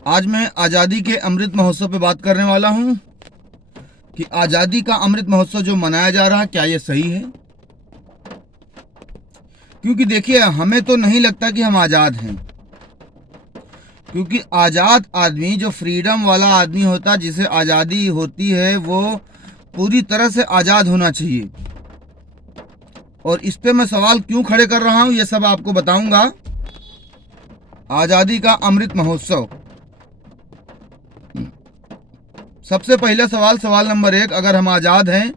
आज मैं आज़ादी के अमृत महोत्सव पे बात करने वाला हूँ कि आज़ादी का अमृत महोत्सव जो मनाया जा रहा है क्या ये सही है। क्योंकि देखिए, हमें तो नहीं लगता कि हम आज़ाद हैं, क्योंकि आज़ाद आदमी, जो फ्रीडम वाला आदमी होता, जिसे आज़ादी होती है, वो पूरी तरह से आज़ाद होना चाहिए। और इस पे मैं सवाल क्यों खड़े कर रहा हूँ ये सब आपको बताऊंगा। आज़ादी का अमृत महोत्सव, सबसे पहला सवाल नंबर 1, अगर हम आज़ाद हैं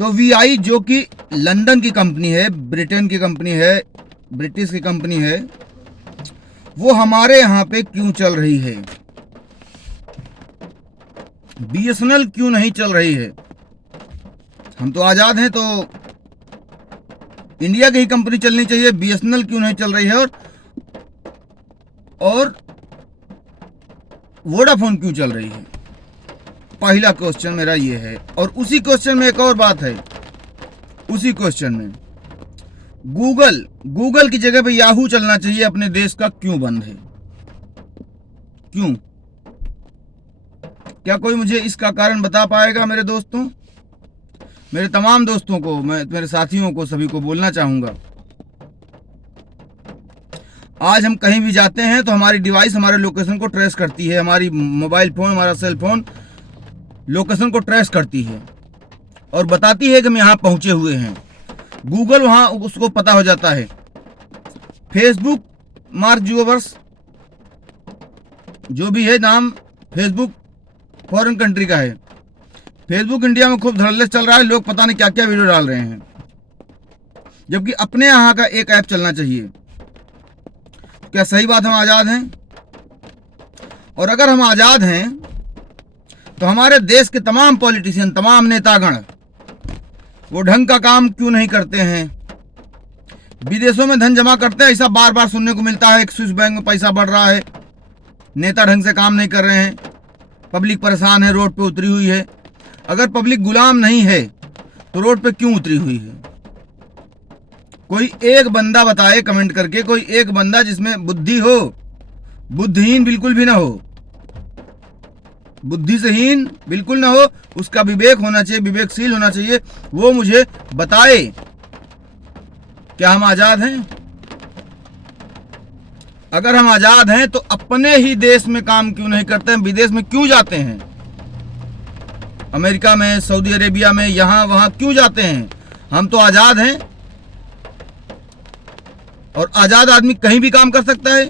तो VI जो कि लंदन की कंपनी है, ब्रिटेन की कंपनी है, ब्रिटिश की कंपनी है, वो हमारे यहाँ पे क्यों चल रही है? BSNL क्यों नहीं चल रही है? हम तो आज़ाद हैं, तो इंडिया की ही कंपनी चलनी चाहिए। BSNL क्यों नहीं चल रही है? और वोडाफोन क्यों चल रही है? पहला क्वेश्चन मेरा ये है। और उसी क्वेश्चन में एक और बात है, उसी क्वेश्चन में गूगल की जगह पे याहू चलना चाहिए, अपने देश का क्यों बंद है? क्यों? क्या कोई मुझे इसका कारण बता पाएगा? मेरे दोस्तों, मेरे तमाम दोस्तों को, मैं मेरे साथियों को, सभी को बोलना चाहूंगा, आज हम कहीं भी जाते हैं तो हमारी डिवाइस हमारे लोकेशन को ट्रेस करती है। हमारी मोबाइल फोन, हमारा सेल फोन लोकेशन को ट्रेस करती है और बताती है कि हम यहाँ पहुंचे हुए हैं। गूगल वहाँ उसको पता हो जाता है। फेसबुक, मार्क जुकरबर्ग जो भी है नाम, फेसबुक फॉरेन कंट्री का है। फेसबुक इंडिया में खूब धड़ल्ले चल रहा है, लोग पता नहीं क्या क्या वीडियो डाल रहे हैं, जबकि अपने यहाँ का एक ऐप चलना चाहिए। क्या सही बात हम आज़ाद हैं? और अगर हम आज़ाद हैं तो हमारे देश के तमाम पॉलिटिशियन, तमाम नेतागण, वो ढंग का काम क्यों नहीं करते हैं? विदेशों में धन जमा करते हैं, ऐसा बार बार सुनने को मिलता है कि स्विस बैंक में पैसा बढ़ रहा है, नेता ढंग से काम नहीं कर रहे हैं, पब्लिक परेशान है, रोड पे उतरी हुई है। अगर पब्लिक गुलाम नहीं है तो रोड पे क्यों उतरी हुई है? कोई एक बंदा बताए कमेंट करके, कोई एक बंदा जिसमें बुद्धि हो, बुद्धिहीन बिल्कुल भी ना हो, बुद्धि से हीन बिल्कुल ना हो, उसका विवेक होना चाहिए, विवेकशील होना चाहिए, वो मुझे बताए क्या हम आज़ाद हैं? अगर हम आज़ाद हैं तो अपने ही देश में काम क्यों नहीं करते हैं? विदेश में क्यों जाते हैं? अमेरिका में, सऊदी अरेबिया में, यहाँ वहाँ क्यों जाते हैं? हम तो आज़ाद हैं और आज़ाद आदमी कहीं भी काम कर सकता है।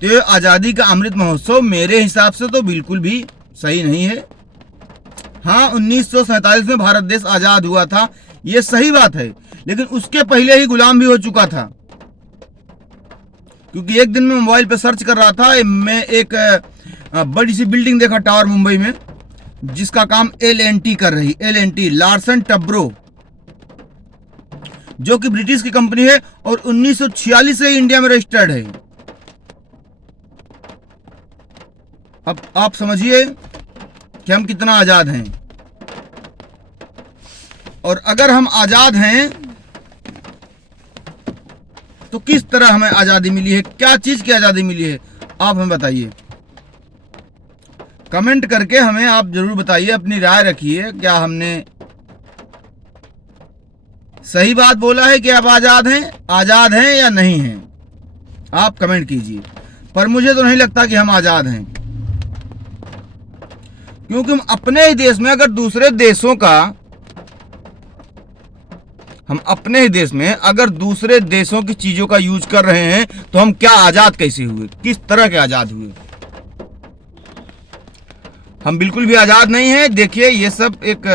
तो आज़ादी का अमृत महोत्सव मेरे हिसाब से तो बिल्कुल भी सही नहीं है। हाँ, 1947 में भारत देश आज़ाद हुआ था, ये सही बात है, लेकिन उसके पहले ही गुलाम भी हो चुका था। क्योंकि एक दिन मैं मोबाइल पे सर्च कर रहा था, मैं एक बड़ी सी बिल्डिंग देखा टावर मुंबई में, जिसका काम LNT कर रही, LNT, लार्सन टब्रो, जो कि ब्रिटिश की कंपनी है और 1946 से इंडिया में रजिस्टर्ड है। अब आप समझिए कि हम कितना आज़ाद हैं। और अगर हम आज़ाद हैं तो किस तरह हमें आज़ादी मिली है? क्या चीज़ की आज़ादी मिली है? आप हमें बताइए, कमेंट करके हमें आप जरूर बताइए, अपनी राय रखिए। क्या हमने सही बात बोला है कि आप आज़ाद हैं या नहीं हैं? आप कमेंट कीजिए। पर मुझे तो नहीं लगता कि हम आज़ाद हैं, क्योंकि हम अपने ही देश में, अगर दूसरे देशों का, हम अपने ही देश में अगर दूसरे देशों की चीजों का यूज कर रहे हैं तो हम क्या आज़ाद कैसे हुए? किस तरह के आज़ाद हुए? हम बिल्कुल भी आज़ाद नहीं हैं। देखिए, ये सब एक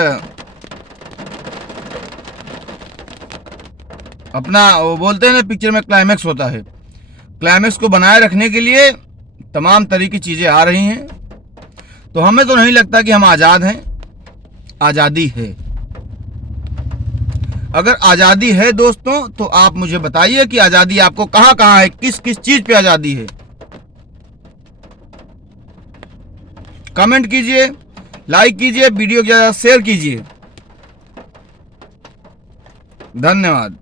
अपना, वो बोलते हैं ना, पिक्चर में क्लाइमैक्स होता है, क्लाइमैक्स को बनाए रखने के लिए तमाम तरह की चीजें आ रही हैं। तो हमें तो नहीं लगता कि हम आज़ाद हैं। आज़ादी है, अगर आज़ादी है दोस्तों, तो आप मुझे बताइए कि आज़ादी आपको कहां कहां है, किस किस चीज पे आज़ादी है? कमेंट कीजिए, लाइक कीजिए, वीडियो को ज़्यादा शेयर कीजिए। धन्यवाद।